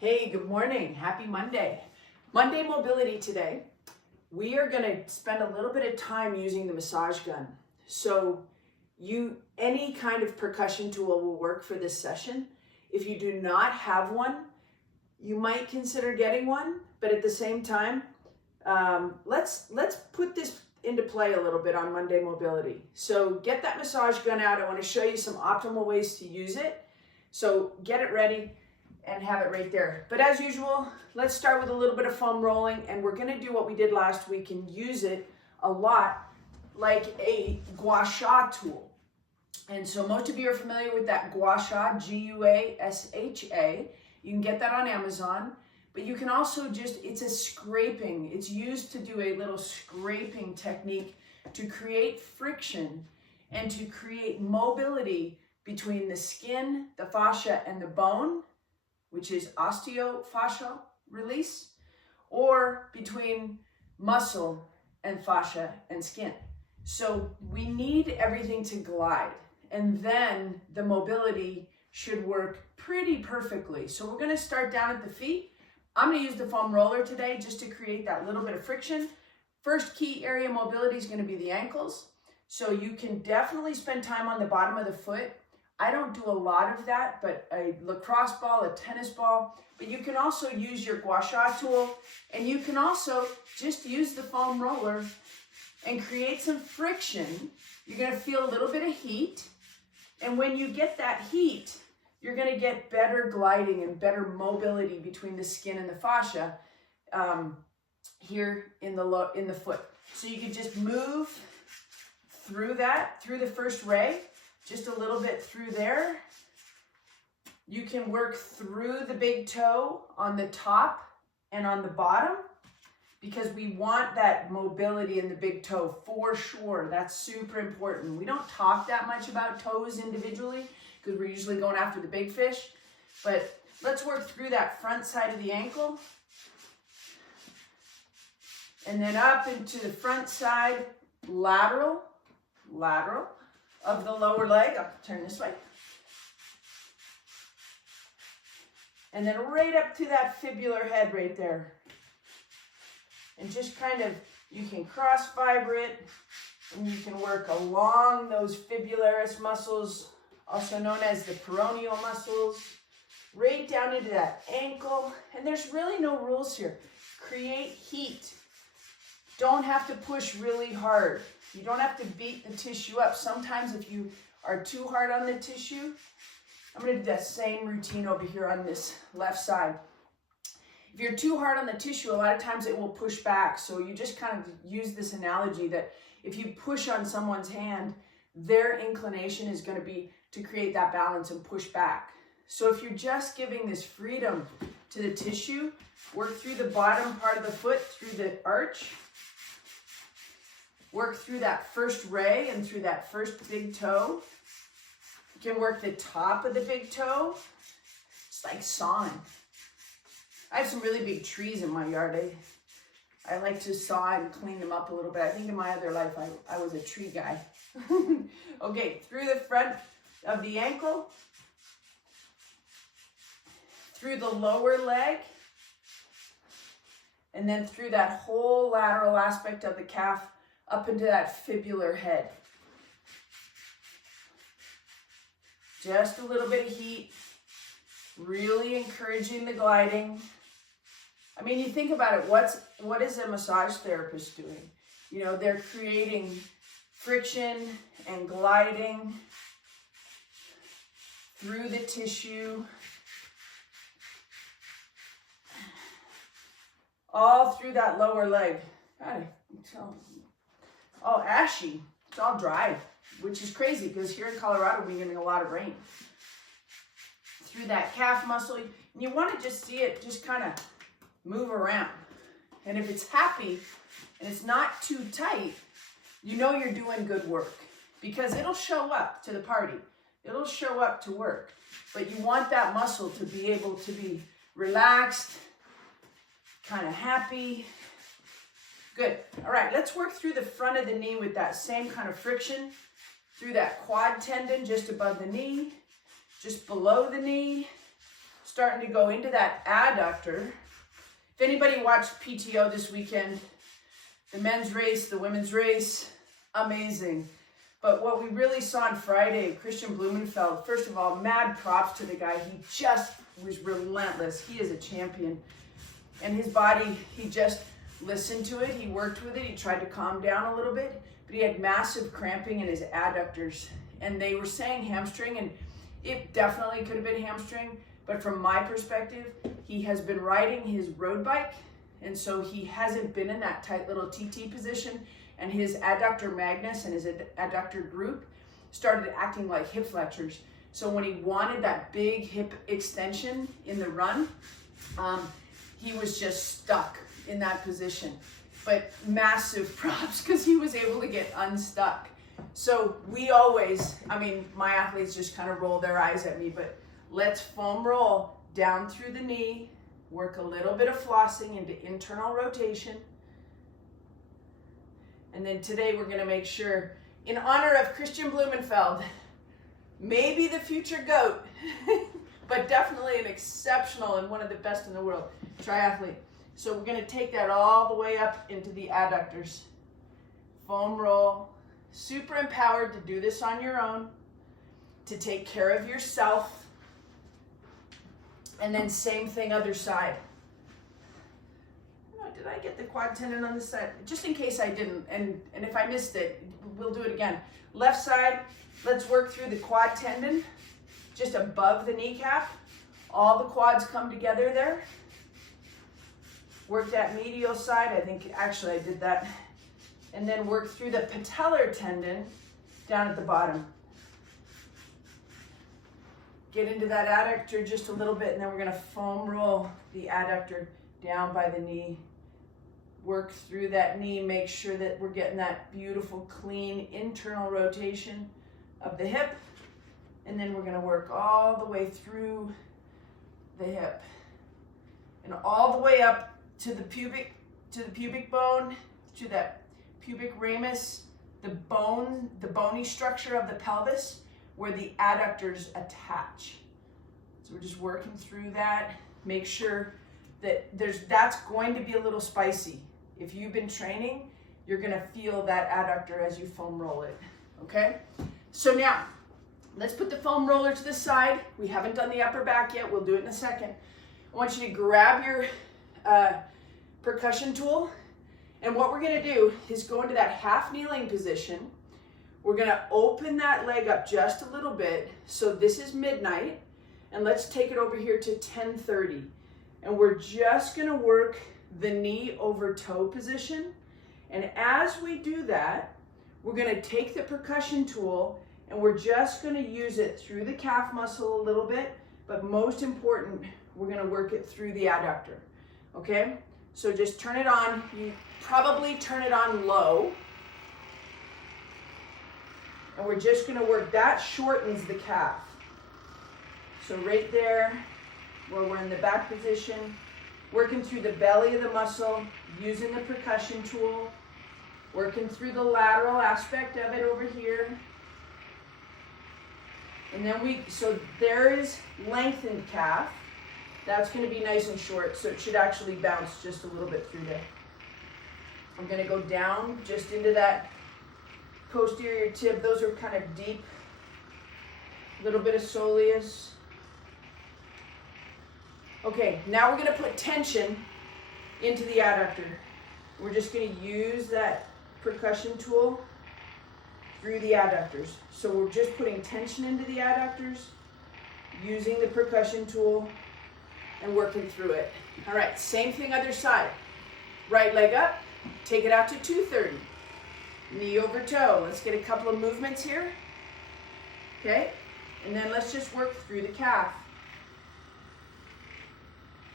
Hey, good morning. Happy Monday. Monday mobility today. We are going to spend a little bit of time using the massage gun. So any kind of percussion tool will work for this session. If you do not have one, you might consider getting one, but at the same time, let's put this into play a little bit on Monday mobility. So get that massage gun out. I want to show you some optimal ways to use it. So get it ready and have it right there. But as usual, let's start with a little bit of foam rolling, and we're going to do what we did last week and use it a lot like a gua sha tool. And so most of you are familiar with that gua sha, G-U-A-S-H-A. You can get that on Amazon, but you can also it's a scraping. It's used to do a little scraping technique to create friction and to create mobility between the skin, the fascia, and the bone, which is osteofascial release, or between muscle and fascia and skin. So we need everything to glide, and then the mobility should work pretty perfectly. So we're gonna start down at the feet. I'm gonna use the foam roller today just to create that little bit of friction. First key area of mobility is gonna be the ankles. So you can definitely spend time on the bottom of the foot. I don't do a lot of that, but a lacrosse ball, a tennis ball, but you can also use your gua sha tool, and you can also just use the foam roller and create some friction. You're gonna feel a little bit of heat, and when you get that heat, you're gonna get better gliding and better mobility between the skin and the fascia here in the foot. So you can just move through the first ray, just a little bit through there. You can work through the big toe on the top and on the bottom because we want that mobility in the big toe for sure. That's super important. We don't talk that much about toes individually because we're usually going after the big fish, but let's work through that front side of the ankle and then up into the front side, lateral of the lower leg. I'll turn this way. And then right up to that fibular head right there. And just kind of, you can cross fiber it, and you can work along those fibularis muscles, also known as the peroneal muscles, right down into that ankle. And there's really no rules here. Create heat. Don't have to push really hard. You don't have to beat the tissue up. Sometimes if you are too hard on the tissue, I'm gonna do that same routine over here on this left side. If you're too hard on the tissue, a lot of times it will push back. So you just kind of use this analogy that if you push on someone's hand, their inclination is gonna be to create that balance and push back. So if you're just giving this freedom to the tissue, work through the bottom part of the foot, through the arch, work through that first ray and through that first big toe. You can work the top of the big toe. It's like sawing. I have some really big trees in my yard. I like to saw and clean them up a little bit. I think in my other life, I was a tree guy. Okay, through the front of the ankle, through the lower leg, and then through that whole lateral aspect of the calf, up into that fibular head. Just a little bit of heat, really encouraging the gliding. I mean, you think about it, what is a massage therapist doing? You know, they're creating friction and gliding through the tissue, all through that lower leg. God, it's all ashy. It's all dry, which is crazy because here in Colorado, we're getting a lot of rain. Through that calf muscle, and you want to just see it just kind of move around. And if it's happy and it's not too tight, you know you're doing good work because it'll show up to the party. It'll show up to work. But you want that muscle to be able to be relaxed, kind of happy. Good. All right, let's work through the front of the knee with that same kind of friction through that quad tendon just above the knee, just below the knee, starting to go into that adductor. If anybody watched PTO this weekend, the men's race, the women's race, amazing. But what we really saw on Friday, Christian Blumenfeld, first of all, mad props to the guy. He just was relentless. He is a champion. And his body, he just listened to it. He worked with it. He tried to calm down a little bit. But he had massive cramping in his adductors. And they were saying hamstring, and it definitely could have been hamstring. But from my perspective, he has been riding his road bike. And so he hasn't been in that tight little TT position. And his adductor magnus and his adductor group started acting like hip flexors. So when he wanted that big hip extension in the run, he was just stuck in that position. But massive props because he was able to get unstuck. So we always, my athletes just kind of roll their eyes at me, but let's foam roll down through the knee, work a little bit of flossing into internal rotation. And then today we're going to make sure, in honor of Christian Blumenfeld, maybe the future GOAT, but definitely an exceptional and one of the best in the world triathlete. So we're going to take that all the way up into the adductors. Foam roll. Super empowered to do this on your own, to take care of yourself. And then same thing, other side. Did I get the quad tendon on this side? Just in case I didn't, and if I missed it, we'll do it again. Left side, let's work through the quad tendon, just above the kneecap. All the quads come together there. Work that medial side, I think actually I did that. And then work through the patellar tendon down at the bottom. Get into that adductor just a little bit, and then we're gonna foam roll the adductor down by the knee. Work through that knee, make sure that we're getting that beautiful, clean internal rotation of the hip. And then we're gonna work all the way through the hip. And all the way up to the pubic bone, to that pubic ramus, the bony structure of the pelvis where the adductors attach. So we're just working through that. Make sure that that's going to be a little spicy. If you've been training, you're gonna feel that adductor as you foam roll it, okay? So now, let's put the foam roller to the side. We haven't done the upper back yet, we'll do it in a second. I want you to grab your percussion tool, and what we're gonna do is go into that half kneeling position. We're gonna open that leg up just a little bit. So this is midnight, and let's take it over here to 10:30. And we're just gonna work the knee over toe position. And as we do that, we're gonna take the percussion tool and we're just gonna use it through the calf muscle a little bit, but most important, we're gonna work it through the adductor, okay? So just turn it on. You probably turn it on low. And we're just gonna work, that shortens the calf. So right there, where we're in the back position, working through the belly of the muscle, using the percussion tool, working through the lateral aspect of it over here. And then so there is lengthened calf. That's gonna be nice and short, so it should actually bounce just a little bit through there. I'm gonna go down just into that posterior tib. Those are kind of deep. A little bit of soleus. Okay, now we're gonna put tension into the adductor. We're just gonna use that percussion tool through the adductors. So we're just putting tension into the adductors, using the percussion tool, and working through it. All right, same thing other side. Right leg up, take it out to 230. Knee over toe. Let's get a couple of movements here. Okay, and then let's just work through the calf.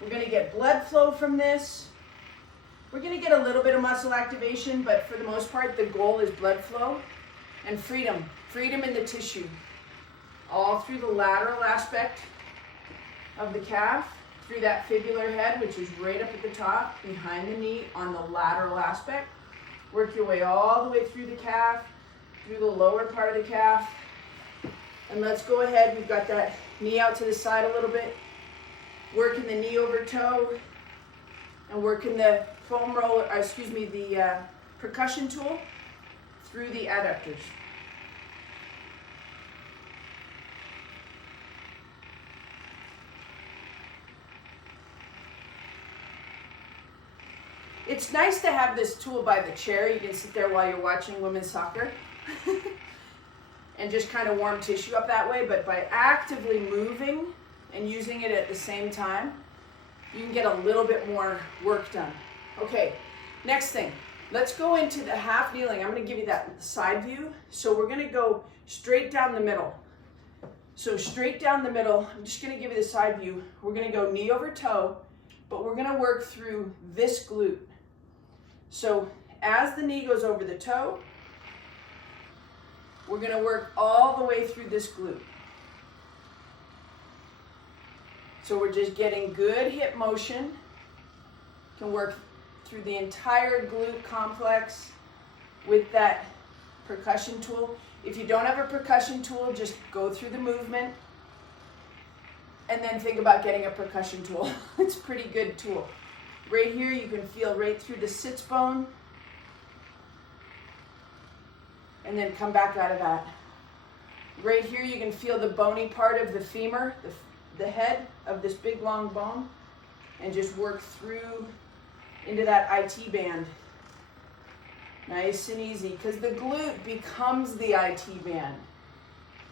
We're gonna get blood flow from this. We're gonna get a little bit of muscle activation, but for the most part, the goal is blood flow and freedom. Freedom in the tissue. All through the lateral aspect of the calf, through that fibular head, which is right up at the top, behind the knee on the lateral aspect. Work your way all the way through the calf, through the lower part of the calf. And let's go ahead, we've got that knee out to the side a little bit. working the knee over toe, and working the foam roller, the percussion tool through the adductors. It's nice to have this tool by the chair. You can sit there while you're watching women's soccer and just kind of warm tissue up that way, but by actively moving and using it at the same time, you can get a little bit more work done. Okay, next thing. Let's go into the half kneeling. I'm going to give you that side view. So we're going to go straight down the middle. So straight down the middle, I'm just going to give you the side view. We're going to go knee over toe, but we're going to work through this glute. So as the knee goes over the toe, we're going to work all the way through this glute. So we're just getting good hip motion. Can work through the entire glute complex with that percussion tool. If you don't have a percussion tool, just go through the movement and then think about getting a percussion tool. It's a pretty good tool. Right here, you can feel right through the sits bone and then come back out of that. Right here, you can feel the bony part of the femur, the head of this big long bone, and just work through into that IT band. Nice and easy, because the glute becomes the IT band.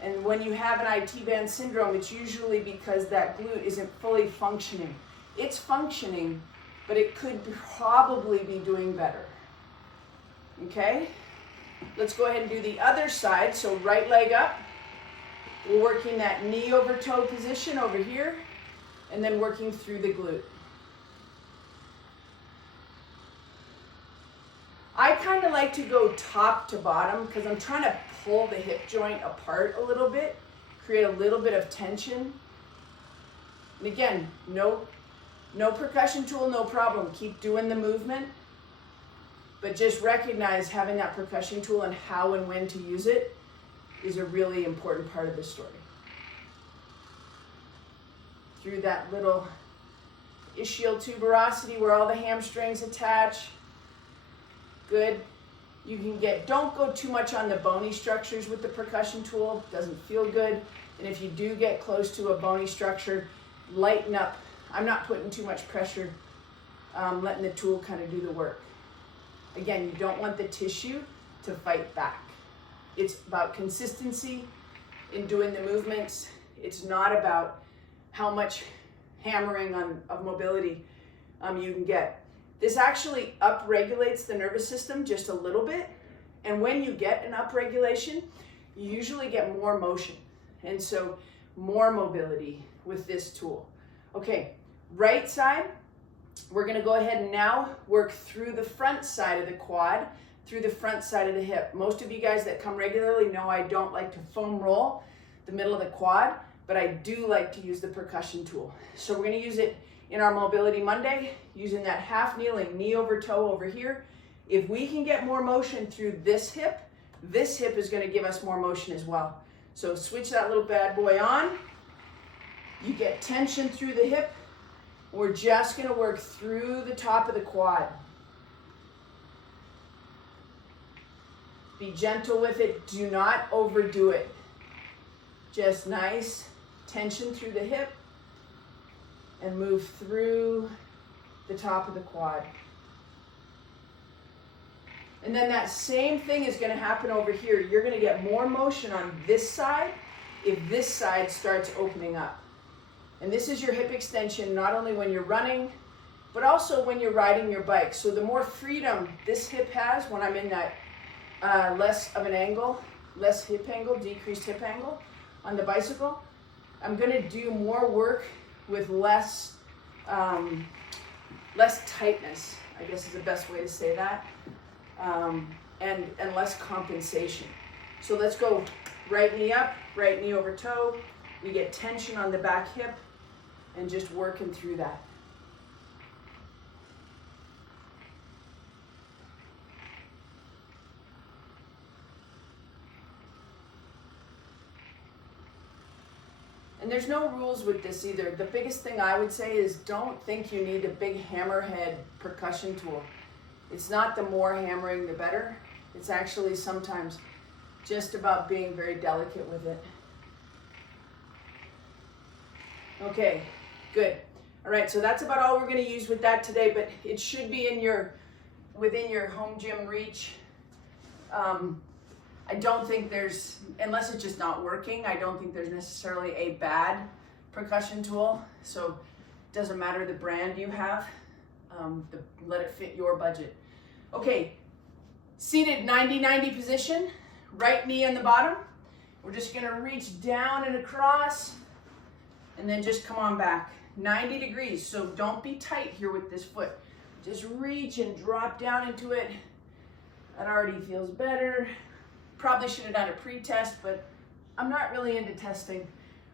And when you have an IT band syndrome, it's usually because that glute isn't fully functioning. It's functioning, but it could probably be doing better. Okay? Let's go ahead and do the other side. So right leg up. We're working that knee over toe position over here, and then working through the glute. I kind of like to go top to bottom because I'm trying to pull the hip joint apart a little bit, create a little bit of tension. And again, no percussion tool, no problem. Keep doing the movement, but just recognize having that percussion tool and how and when to use it is a really important part of the story. Through that little ischial tuberosity where all the hamstrings attach. Good. You can don't go too much on the bony structures with the percussion tool. Doesn't feel good. And if you do get close to a bony structure, lighten up. I'm not putting too much pressure, letting the tool kind of do the work. Again, you don't want the tissue to fight back. It's about consistency in doing the movements. It's not about how much hammering of mobility you can get. This actually upregulates the nervous system just a little bit. And when you get an upregulation, you usually get more motion. And so more mobility with this tool. Okay, right side, we're gonna go ahead and now work through the front side of the quad, through the front side of the hip. Most of you guys that come regularly know I don't like to foam roll the middle of the quad, but I do like to use the percussion tool. So we're gonna use it in our Mobility Monday, using that half kneeling, knee over toe over here. If we can get more motion through this hip is gonna give us more motion as well. So switch that little bad boy on. You get tension through the hip. We're just gonna work through the top of the quad. Be gentle with it, do not overdo it. Just nice tension through the hip and move through the top of the quad. And then that same thing is gonna happen over here. You're gonna get more motion on this side if this side starts opening up. And this is your hip extension, not only when you're running, but also when you're riding your bike. So the more freedom this hip has when I'm in that less of an angle, less hip angle, decreased hip angle on the bicycle, I'm gonna do more work with less tightness, I guess is the best way to say that, and less compensation. So let's go right knee up, right knee over toe. We get tension on the back hip and just working through that. And there's no rules with this either. The biggest thing I would say is don't think you need a big hammerhead percussion tool. It's not the more hammering the better. It's actually sometimes just about being very delicate with it. Okay, good. All right, so that's about all we're going to use with that today, but it should be within your home gym reach. I don't think there's, unless it's just not working, I don't think there's necessarily a bad percussion tool. So it doesn't matter the brand you have, let it fit your budget. Okay, seated 90-90 position, right knee on the bottom. We're just gonna reach down and across, and then just come on back. 90 degrees, so don't be tight here with this foot. Just reach and drop down into it. That already feels better. Probably should have done a pre-test, but I'm not really into testing.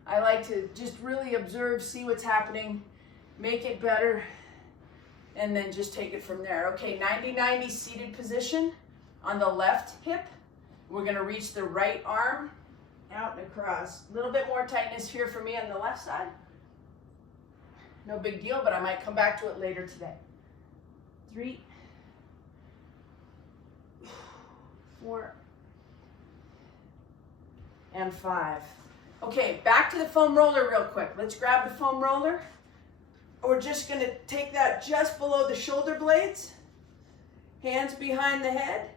I like to just really observe, see what's happening, make it better, and then just take it from there. Okay, 90-90 seated position on the left hip. We're gonna reach the right arm out and across. A little bit more tightness here for me on the left side. No big deal, but I might come back to it later today. 3, 4, and 5. Okay, back to the foam roller real quick. Let's grab the foam roller. We're just gonna take that just below the shoulder blades, hands behind the head,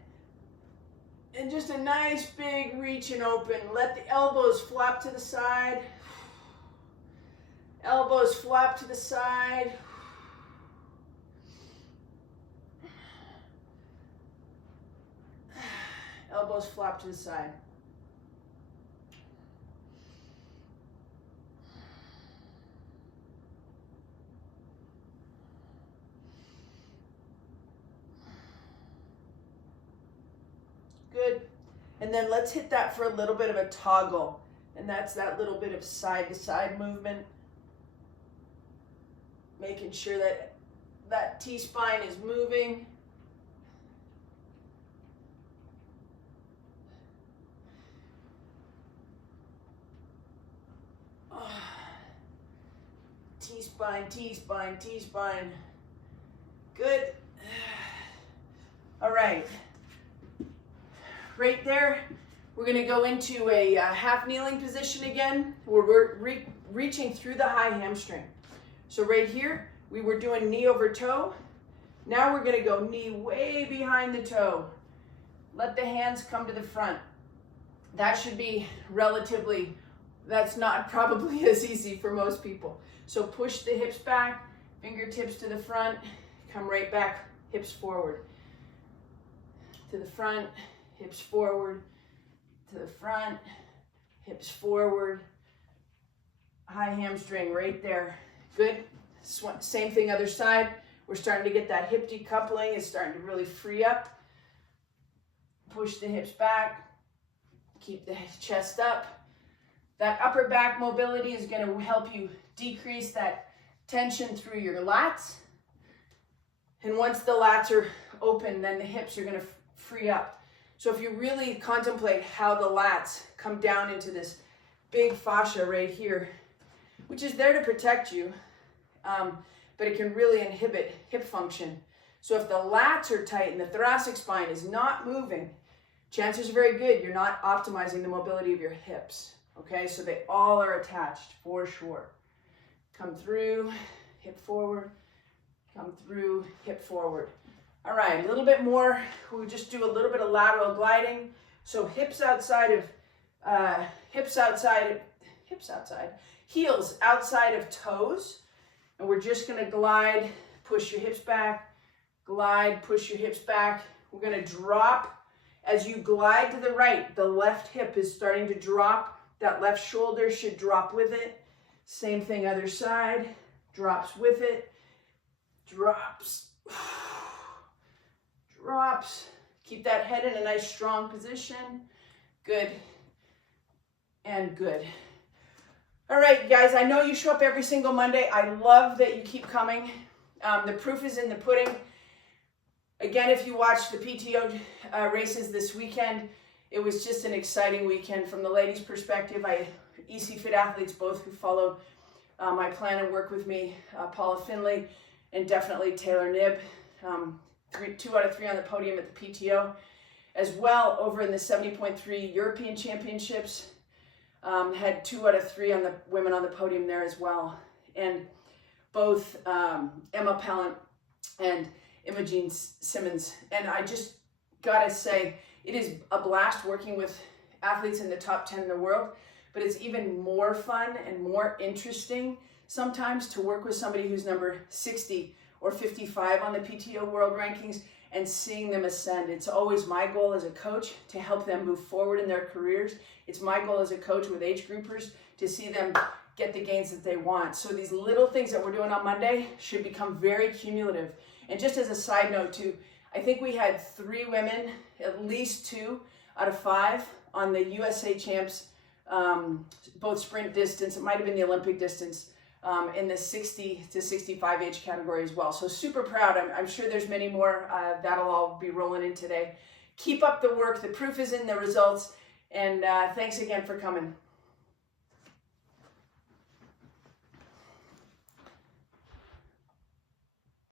and just a nice big reach and open. Let the elbows flop to the side. Elbows flop to the side. Elbows flop to the side. Good. And then let's hit that for a little bit of a toggle. And that's that little bit of side to side movement. Making sure that that T-spine is moving. T-spine, T-spine, T-spine. Good. All right. Right there, we're going to go into a half kneeling position again, where we're reaching through the high hamstring. So right here, we were doing knee over toe. Now we're going to go knee way behind the toe. Let the hands come to the front. That should be relatively, that's not probably as easy for most people. So push the hips back, fingertips to the front, come right back, hips forward. To the front, hips forward, to the front, hips forward. High hamstring right there. Good. Same thing other side. We're starting to get that hip decoupling. It's starting to really free up. Push the hips back. Keep the chest up. That upper back mobility is going to help you decrease that tension through your lats. And once the lats are open, then the hips are going to free up. So if you really contemplate how the lats come down into this big fascia right here, which is there to protect you, but it can really inhibit hip function. So if the lats are tight and the thoracic spine is not moving, chances are very good you're not optimizing the mobility of your hips. Okay, so they all are attached for sure. Come through, hip forward, come through, hip forward. All right, a little bit more. We'll just do a little bit of lateral gliding. So heels outside of toes. And we're just gonna glide, push your hips back, glide, push your hips back. We're gonna drop. As you glide to the right, the left hip is starting to drop. That left shoulder should drop with it. Same thing other side, drops with it, drops. Drops. Keep that head in a nice strong position. Good and good. All right, guys, I know you show up every single Monday. I love that you keep coming. The proof is in the pudding. Again, if you watched the PTO races this weekend, it was just an exciting weekend from the ladies' perspective. EC Fit athletes, both who follow my plan and work with me, Paula Finley and definitely Taylor Knibb, 2 out of 3 on the podium at the PTO. As well, over in the 70.3 European Championships, had 2 out of 3 on the women on the podium there as well. And both Emma Pallant and Imogen Simmons. And I just gotta say, it is a blast working with athletes in the top 10 in the world, but it's even more fun and more interesting sometimes to work with somebody who's number 60 or 55 on the PTO world rankings and seeing them ascend. It's always my goal as a coach to help them move forward in their careers. It's my goal as a coach with age groupers to see them get the gains that they want. So these little things that we're doing on Monday should become very cumulative. And just as a side note too, I think we had 3 women, at least 2 out of 5 on the USA Champs, both sprint distance, it might have been the Olympic distance, in the 60 to 65 age category as well. So super proud. I'm sure there's many more that'll all be rolling in today. Keep up the work. The proof is in the results. And thanks again for coming.